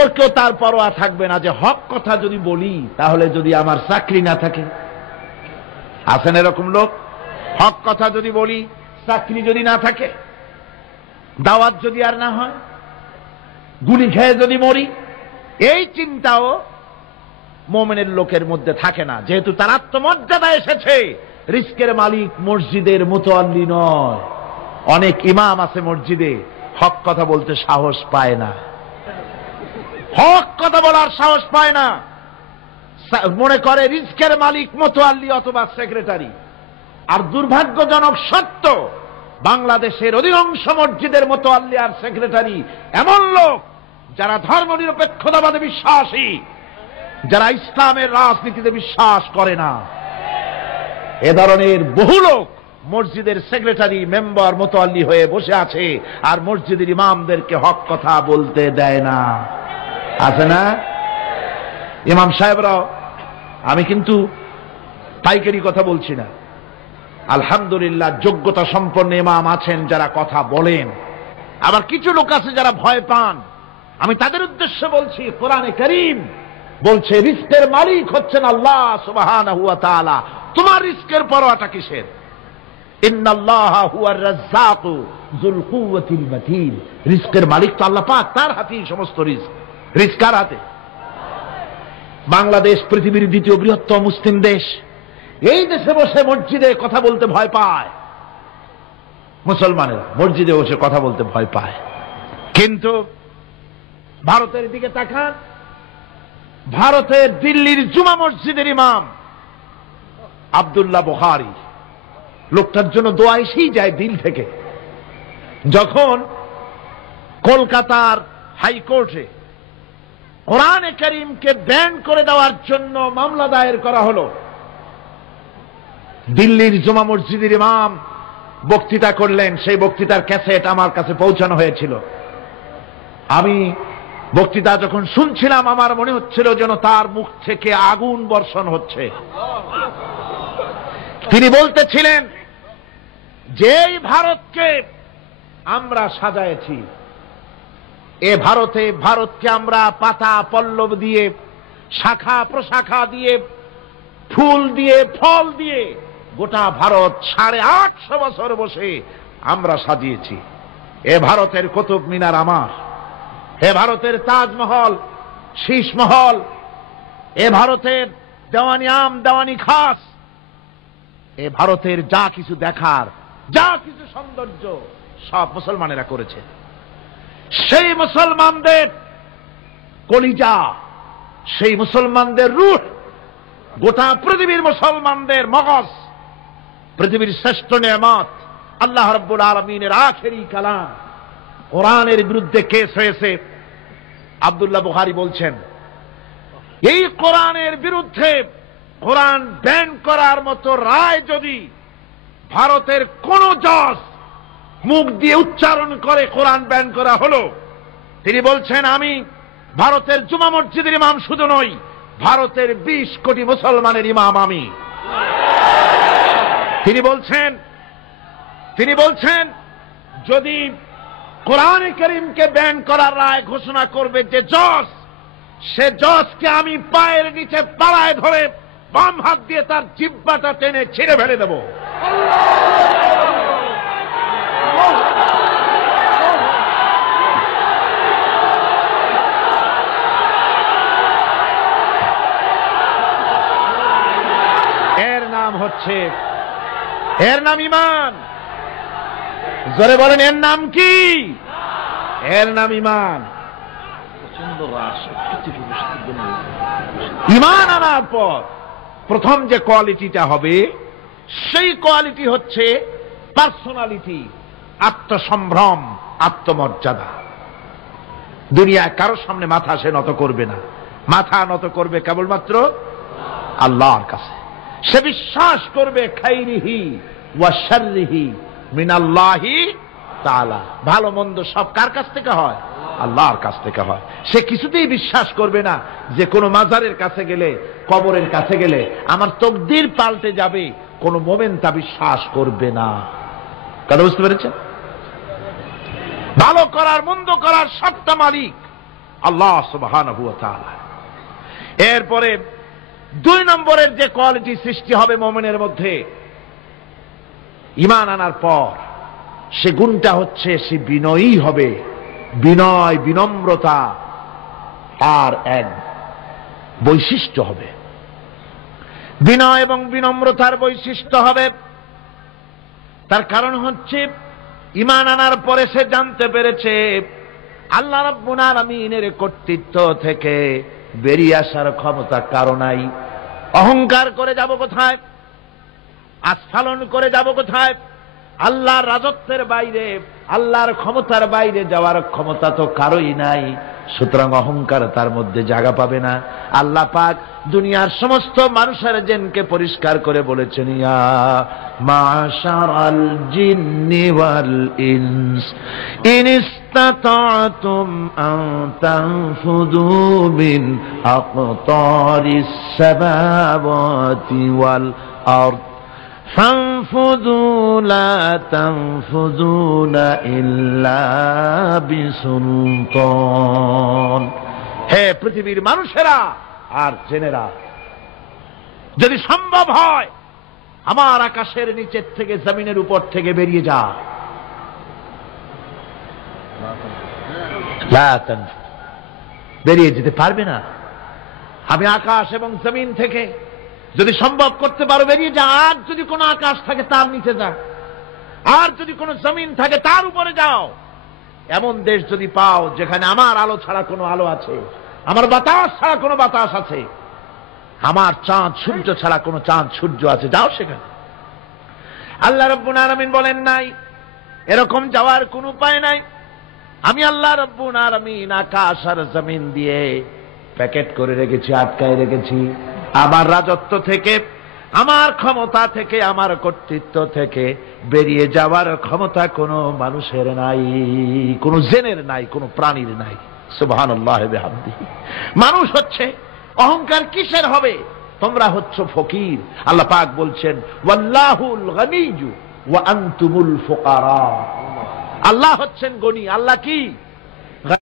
সম্পর্কেও তার পরোয়া থাকবে না যে হক কথা যদি বলি তাহলে যদি আমার চাকরি না থাকে। আছেন এরকম লোক? হক কথা যদি বলি, চাকরি যদি না থাকে, দাওয়াত যদি আর না হয়, গুলি খেয়ে যদি মরি, এই চিন্তাও মুমিনের লোকের মধ্যে থাকে না, যেহেতু তার আত্মমর্যাদা এসেছে। রিস্কের মালিক মসজিদের মুতাল্লি নয়। অনেক ইমাম আছে মসজিদে, হক কথা বলতে সাহস পায় না, হক কথা বলার সাহস পায় না, মনে করে রিস্কের মালিক মুতাল্লি অথবা সেক্রেটারি। আর দুর্ভাগ্যজনক সত্য, বাংলাদেশের অধিকাংশ মসজিদের মুতাল্লি আর সেক্রেটারি এমন লোক যারা ধর্মনিরপেক্ষতাবাদে বিশ্বাসী, যারা ইসলামের রাজনীতিতে বিশ্বাস করে না। এ ধরনের বহু লোক মসজিদের সেক্রেটারি, মেম্বার, মুতাল্লি হয়ে বসে আছে আর মসজিদের ইমামদেরকে হক কথা বলতে দেয় না। আছে না? ইমাম সাহেবরাও, আমি কিন্তু পাইকারি কথা বলছি না, আলহামদুলিল্লাহ যোগ্যতা সম্পন্ন ইমাম আছেন যারা কথা বলেন। আবার কিছু লোক আছে যারা ভয় পান। আমি তাদের উদ্দেশ্যে বলছি, কোরআনে কারীম বলছে রিস্কের মালিক হচ্ছেন আল্লাহ সুবহানাহু ওয়া তাআলা। তোমার রিস্কের পরোয়াটা কিসের? ইন্নাল্লাহা হুয়ার রাজ্জাকু যুল কুওয়াতিল মাতিন। রিস্কের মালিক তো আল্লাহ পাক, তার হাতেই সমস্ত রিস্ক। রিস্ক কার হাতে? বাংলাদেশ পৃথিবীর দ্বিতীয় বৃহত্তম মুসলিম দেশ। এই দেশে বসে মসজিদে কথা বলতে ভয় পায় মুসলমানেরা, মসজিদে বসে কথা বলতে ভয় পায়। কিন্তু ভারতের দিকে তাকান, ভারতের দিল্লির জুমা মসজিদের ইমাম আব্দুল্লাহ বুখারী, লোকটার জন্য দোয়া এসেই যায় দিল থেকে। যখন কলকাতার হাইকোর্টে কোরআনে কারীমকে ব্যান করে দেওয়ার জন্য মামলা দায়ের করা হলো, দিল্লির জুমা মসজিদের ইমাম বক্তৃতা করলেন। সেই বক্তৃতার ক্যাসেট আমার কাছে পৌঁছানো হয়েছিল। আমি বক্তৃতা যখন শুনছিলাম আমার মনে হচ্ছিল যেন তার মুখ থেকে আগুন বর্ষণ হচ্ছে। তিনি বলতেছিলেন যে এই ভারতকে আমরা সাজায়েছি, এ ভারতকে আমরা পাতা পল্লব দিয়ে, শাখা প্রশাখা দিয়ে, ফুল দিয়ে, ফল দিয়ে গোটা ভারত 850 বছর বসে আমরা সাজিয়েছি। এ ভারতের কুতুব মিনার আমার, এ ভারতের তাজমহল, শীষমহল, এ ভারতের দেওয়ানি আম, দেওয়ানি খাস, এ ভারতের যা কিছু দেখার, যা কিছু সৌন্দর্য সব মুসলমানেরা করেছে। সেই মুসলমানদের কলিজা, সেই মুসলমানদের রূহ, গোটা পৃথিবীর মুসলমানদের মগজ, পৃথিবীর শ্রেষ্ঠ নেয়ামত আল্লাহ রাব্বুল আলামিনের আখেরি কালাম কোরআনের বিরুদ্ধে কেস হয়েছে। আব্দুল্লাহ বুখারী বলছেন, এই কোরআনের বিরুদ্ধে কোরআন ব্যান করার মতো রায় যদি ভারতের কোন জজ মুখ দিয়ে উচ্চারণ করে কোরআন ব্যান করা হলো, তিনি বলছেন আমি ভারতের জুমা মসজিদের ইমাম শুধু নই, ভারতের 20 কোটি মুসলমানের ইমাম আমি। তিনি বলছেন যদি কোরআনে কারীমকে ব্যান করার রায় ঘোষণা করবে যে জজ, সে জজকে আমি পায়ের নিচে পাড়ায় ধরে বাম হাত দিয়ে তার জিহ্বাটা টেনে ছিঁড়ে ফেলে দেব। এর নাম ঈমান। জোরে বলেন, এর নাম কি? এর নাম ঈমান। ঈমান আনার পর প্রথম যে কোয়ালিটিটা হবে, সেই কোয়ালিটি হচ্ছে পার্সোনালিটি, আত্মসম্ভ্রম, আত্মমর্যাদা। দুনিয়ায় কারোর সামনে মাথা সে নত করবে না, মাথা নত করবে কেবলমাত্র আল্লাহর কাছে। সে বিশ্বাস করবে খাইরিহি ওয়া শাররিহি মিনাল্লাহি তাআলা, ভালো মন্দ সব কার কাছ থেকে হয়? আল্লাহর কাছ থেকে হয়। সে কিছুতেই বিশ্বাস করবে না যে কোনো মাজারের কাছে গেলে, কবরের কাছে গেলে আমার তকদির পাল্টে যাবে, কোন মোমেন তা বিশ্বাস করবে না। কথা বুঝতে পেরেছেন? ভালো করার মন্দ করার সবটা মালিক আল্লাহ সুবহানাহু ওয়া তাআলা। এরপরে 2 নম্বরের যে কোয়ালিটি সৃষ্টি হবে মুমিনের মধ্যে ঈমান আনার পর, সে গুণটা হচ্ছে সে বিনয়ী হবে। বিনয়, বিনম্রতা তার এক বৈশিষ্ট্য হবে। বিনয় এবং বিনম্রতার বৈশিষ্ট্য হবে। তার কারণ হচ্ছে ঈমান আনার পরে সে জানতে পেরেছে আল্লাহ রাব্বুল আলামিনের কর্তৃত্ব থেকে বেরিয়ে আসার ক্ষমতা কারো নাই। অহংকার করে যাব কোথায়? আস্ফালন করে যাব কোথায়? আল্লাহর রাজত্বের বাইরে, আল্লাহর ক্ষমতার বাইরে যাওয়ার ক্ষমতা তো কারোই নাই। সুতরাং অহংকার তার মধ্যে জায়গা পাবে না। আল্লাহ পাক দুনিয়ার সমস্ত মানুষের জিনকে পরিষ্কার করে বলেছেন, ইয়া মাশারাল জিন্নি ওয়াল ইনস ইন ইসতাতা'তুম আন তানফুযু মিন আকতারিস সামাওয়াতি ওয়াল আরদ ফানফুযু লা তানফুযুনা ইল্লা বিসুলতান। হে পৃথিবীর মানুষেরা আর জেনেরা, যদি সম্ভব হয় আমার আকাশের নিচের থেকে জমিনের উপর থেকে বেরিয়ে যা। লা তানফুযু, বেরিয়ে যেতে পারবে না। আমি আকাশ এবং জমিন থেকে যদি সম্ভব করতে পারো বেরিয়ে যা। আর যদি কোনো আকাশ থাকে তার নিচে যা, আর যদি কোনো জমিন থাকে তার উপরে যাও। এমন দেশ যদি পাও যেখানে আমার আলো ছাড়া কোনো আলো আছে, আমার বাতাস ছাড়া কোনো বাতাস আছে, আমার চাঁদ সূর্য ছাড়া কোনো চাঁদ সূর্য আছে, যাও সেখানে। আল্লাহ রাব্বুল আলামিন বলেন নাই এরকম যাওয়ার কোনো উপায় নাই। আমি আল্লাহ রাব্বুল আলামিন আকাশ আর জমিন দিয়ে প্যাকেট করে রেখেছি, আটকায় রেখেছি। আমার রাজত্ব থেকে, আমার ক্ষমতা থেকে, আমার কর্তৃত্ব থেকে বেরিয়ে যাওয়ার ক্ষমতা কোনো মানুষের নাই, কোনো জিনের নাই, কোনো প্রাণীর নাই। সুবহানাল্লাহ বিহামদিহি। মানুষ হচ্ছে অহংকার কিসের হবে? তোমরা হচ্ছ ফকির। আল্লাহ পাক বলছেন ওয়াল্লাহুল গনিয়্যু ওয়া আনতুমুল ফুকারা। আল্লাহ হচ্ছেন গনি। আল্লাহ কি?